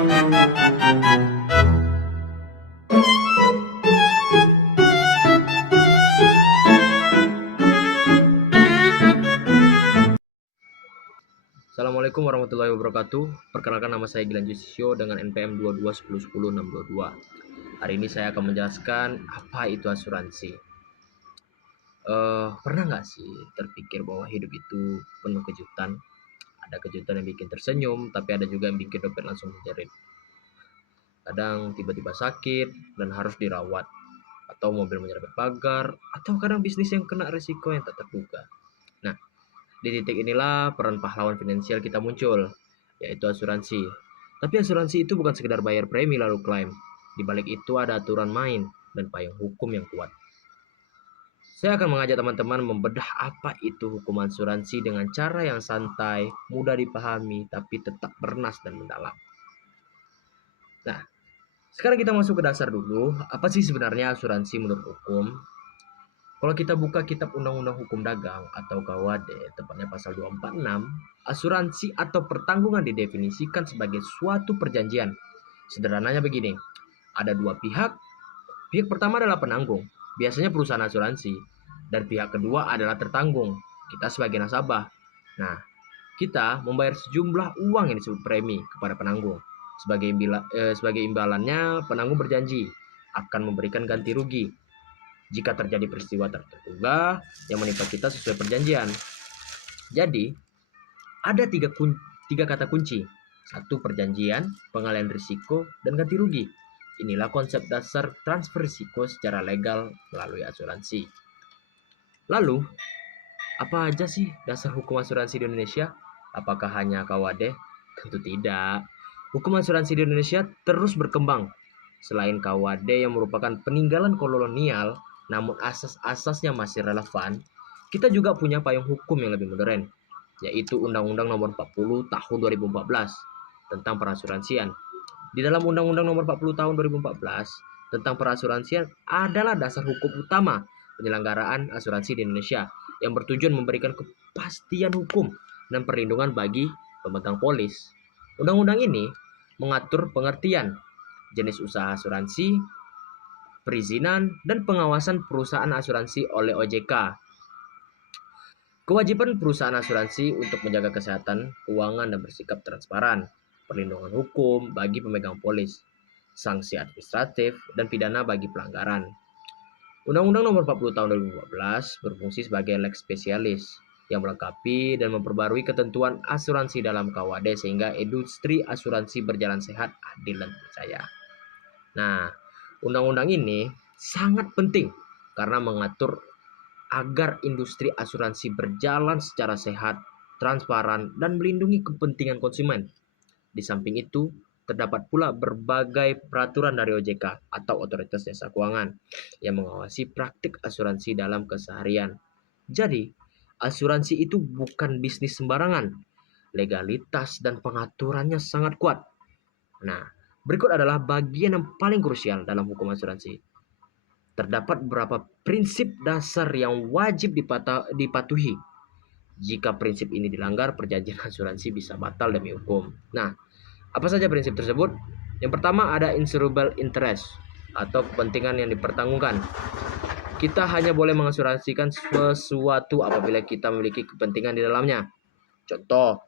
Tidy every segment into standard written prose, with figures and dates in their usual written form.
Assalamualaikum warahmatullahi wabarakatuh. Perkenalkan, nama saya Gilan Jusisio dengan NPM 22101062. Hari ini saya akan menjelaskan apa itu asuransi. Pernah nggak sih terpikir bahwa hidup itu penuh kejutan? Ada kejutan yang bikin tersenyum, tapi ada juga yang bikin dompet langsung menjerit. Kadang tiba-tiba sakit dan harus dirawat, atau mobil menyerempet pagar, atau kadang bisnis yang kena resiko yang tak terduga. Nah, di titik inilah peran pahlawan finansial kita muncul, yaitu asuransi. Tapi asuransi itu bukan sekedar bayar premi lalu klaim. Di balik itu ada aturan main dan payung hukum yang kuat. Saya akan mengajak teman-teman membedah apa itu hukum asuransi dengan cara yang santai, mudah dipahami, tapi tetap bernas dan mendalam. Nah, sekarang kita masuk ke dasar dulu. Apa sih sebenarnya asuransi menurut hukum? Kalau kita buka kitab Undang-Undang Hukum Dagang atau KUHD, tepatnya pasal 246, asuransi atau pertanggungan didefinisikan sebagai suatu perjanjian. Sederhananya begini, ada dua pihak. Pihak pertama adalah penanggung, biasanya perusahaan asuransi, dan pihak kedua adalah tertanggung, kita sebagai nasabah. Nah, kita membayar sejumlah uang yang disebut premi kepada penanggung. Sebagai imbalannya, penanggung berjanji akan memberikan ganti rugi jika terjadi peristiwa terduga yang menimpa kita sesuai perjanjian. Jadi, ada tiga kata kunci. Satu, perjanjian, pengalihan risiko, dan ganti rugi. Inilah konsep dasar transfer risiko secara legal melalui asuransi. Lalu, apa aja sih dasar hukum asuransi di Indonesia? Apakah hanya KUHD? Tentu tidak. Hukum asuransi di Indonesia terus berkembang. Selain KUHD yang merupakan peninggalan kolonial, namun asas-asasnya masih relevan, kita juga punya payung hukum yang lebih modern, yaitu Undang-Undang Nomor 40 Tahun 2014 tentang perasuransian. Di dalam Undang-Undang Nomor 40 Tahun 2014 tentang perasuransian adalah dasar hukum utama penyelenggaraan asuransi di Indonesia yang bertujuan memberikan kepastian hukum dan perlindungan bagi pemegang polis. Undang-undang ini mengatur pengertian, jenis usaha asuransi, perizinan, dan pengawasan perusahaan asuransi oleh OJK. Kewajiban perusahaan asuransi untuk menjaga kesehatan keuangan dan bersikap transparan, perlindungan hukum bagi pemegang polis, sanksi administratif, dan pidana bagi pelanggaran. Undang-Undang Nomor 40 Tahun 2014 berfungsi sebagai lex specialis yang melengkapi dan memperbarui ketentuan asuransi dalam KUHD sehingga industri asuransi berjalan sehat, adil, dan percaya. Nah, undang-undang ini sangat penting karena mengatur agar industri asuransi berjalan secara sehat, transparan, dan melindungi kepentingan konsumen. Di samping itu, terdapat pula berbagai peraturan dari OJK atau Otoritas Jasa Keuangan yang mengawasi praktik asuransi dalam keseharian. Jadi, asuransi itu bukan bisnis sembarangan. Legalitas dan pengaturannya sangat kuat. Nah, berikut adalah bagian yang paling krusial dalam hukum asuransi. Terdapat beberapa prinsip dasar yang wajib dipatuhi. Jika prinsip ini dilanggar, perjanjian asuransi bisa batal demi hukum. Nah, apa saja prinsip tersebut? Yang pertama ada insurable interest atau kepentingan yang dipertanggungkan. Kita hanya boleh mengasuransikan sesuatu apabila kita memiliki kepentingan di dalamnya. Contoh,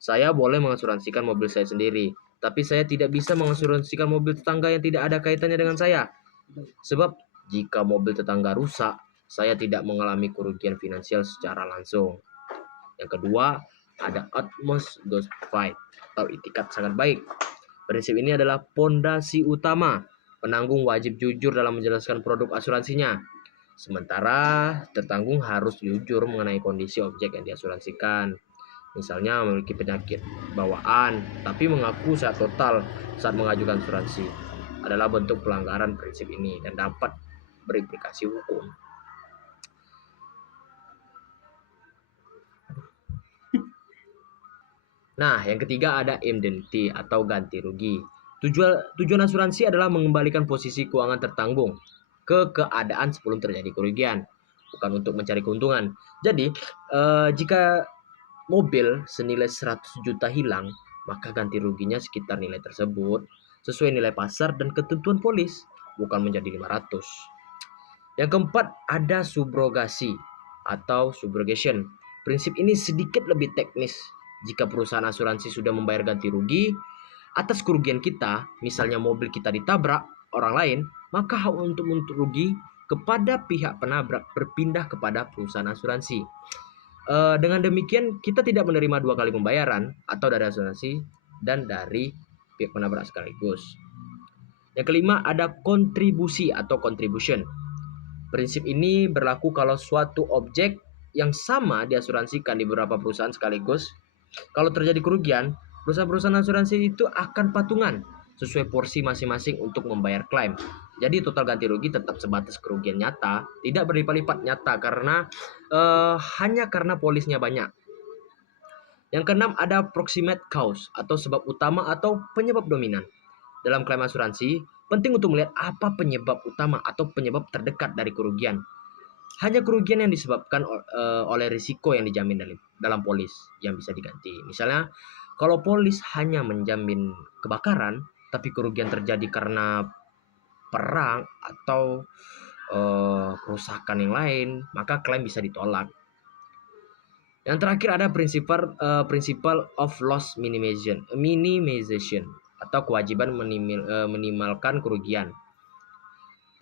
saya boleh mengasuransikan mobil saya sendiri, tapi saya tidak bisa mengasuransikan mobil tetangga yang tidak ada kaitannya dengan saya. Sebab jika mobil tetangga rusak, saya tidak mengalami kerugian finansial secara langsung. Yang kedua, ada utmost good faith atau itikat sangat baik. Prinsip ini adalah pondasi utama. Penanggung wajib jujur dalam menjelaskan produk asuransinya. Sementara tertanggung harus jujur mengenai kondisi objek yang diasuransikan. Misalnya memiliki penyakit bawaan, tapi mengaku sehat total saat mengajukan asuransi. Adalah bentuk pelanggaran prinsip ini dan dapat berimplikasi hukum. Nah, yang ketiga ada indemnity atau ganti rugi. Tujuan asuransi adalah mengembalikan posisi keuangan tertanggung ke keadaan sebelum terjadi kerugian, bukan untuk mencari keuntungan. Jadi, jika mobil senilai 100 juta hilang, maka ganti ruginya sekitar nilai tersebut sesuai nilai pasar dan ketentuan polis, bukan menjadi 500. Yang keempat, ada subrogasi atau subrogation. Prinsip ini sedikit lebih teknis. Jika perusahaan asuransi sudah membayar ganti rugi atas kerugian kita, misalnya mobil kita ditabrak orang lain, maka hak untuk rugi kepada pihak penabrak berpindah kepada perusahaan asuransi. Dengan demikian kita tidak menerima dua kali pembayaran atau dari asuransi dan dari pihak penabrak sekaligus. Yang kelima, ada kontribusi atau contribution. Prinsip ini berlaku kalau suatu objek yang sama diasuransikan di beberapa perusahaan sekaligus. Kalau terjadi kerugian, perusahaan-perusahaan asuransi itu akan patungan sesuai porsi masing-masing untuk membayar klaim. Jadi total ganti rugi tetap sebatas kerugian nyata, tidak berlipat-lipat nyata karena hanya karena polisnya banyak. Yang keenam, ada proximate cause atau sebab utama atau penyebab dominan. Dalam klaim asuransi, penting untuk melihat apa penyebab utama atau penyebab terdekat dari kerugian. Hanya kerugian yang disebabkan oleh risiko yang dijamin dalam polis yang bisa diganti. Misalnya, kalau polis hanya menjamin kebakaran, tapi kerugian terjadi karena perang atau kerusakan yang lain, maka klaim bisa ditolak. Yang terakhir ada principle of loss minimization atau kewajiban minimalkan kerugian.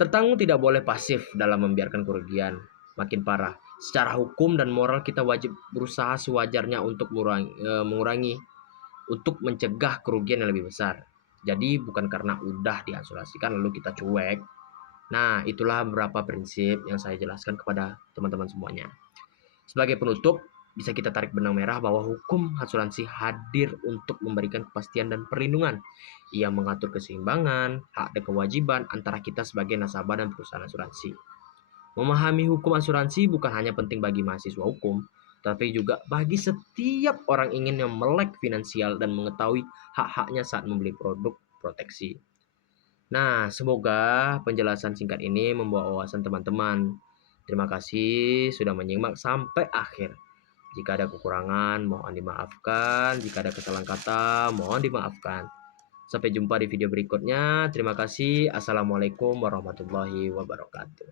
Tertanggung tidak boleh pasif dalam membiarkan kerugian makin parah. Secara hukum dan moral kita wajib berusaha sewajarnya untuk mengurangi untuk mencegah kerugian yang lebih besar. Jadi bukan karena udah diasuransikan lalu kita cuek. Nah, itulah beberapa prinsip yang saya jelaskan kepada teman-teman semuanya. Sebagai penutup, bisa kita tarik benang merah bahwa hukum asuransi hadir untuk memberikan kepastian dan perlindungan. Ia mengatur keseimbangan, hak dan kewajiban antara kita sebagai nasabah dan perusahaan asuransi. Memahami hukum asuransi bukan hanya penting bagi mahasiswa hukum, tapi juga bagi setiap orang ingin yang melek finansial dan mengetahui hak-haknya saat membeli produk proteksi. Nah, semoga penjelasan singkat ini membawa wawasan teman-teman. Terima kasih sudah menyimak sampai akhir. Jika ada kekurangan, mohon dimaafkan. Jika ada kesalahan kata, mohon dimaafkan. Sampai jumpa di video berikutnya. Terima kasih. Assalamualaikum warahmatullahi wabarakatuh.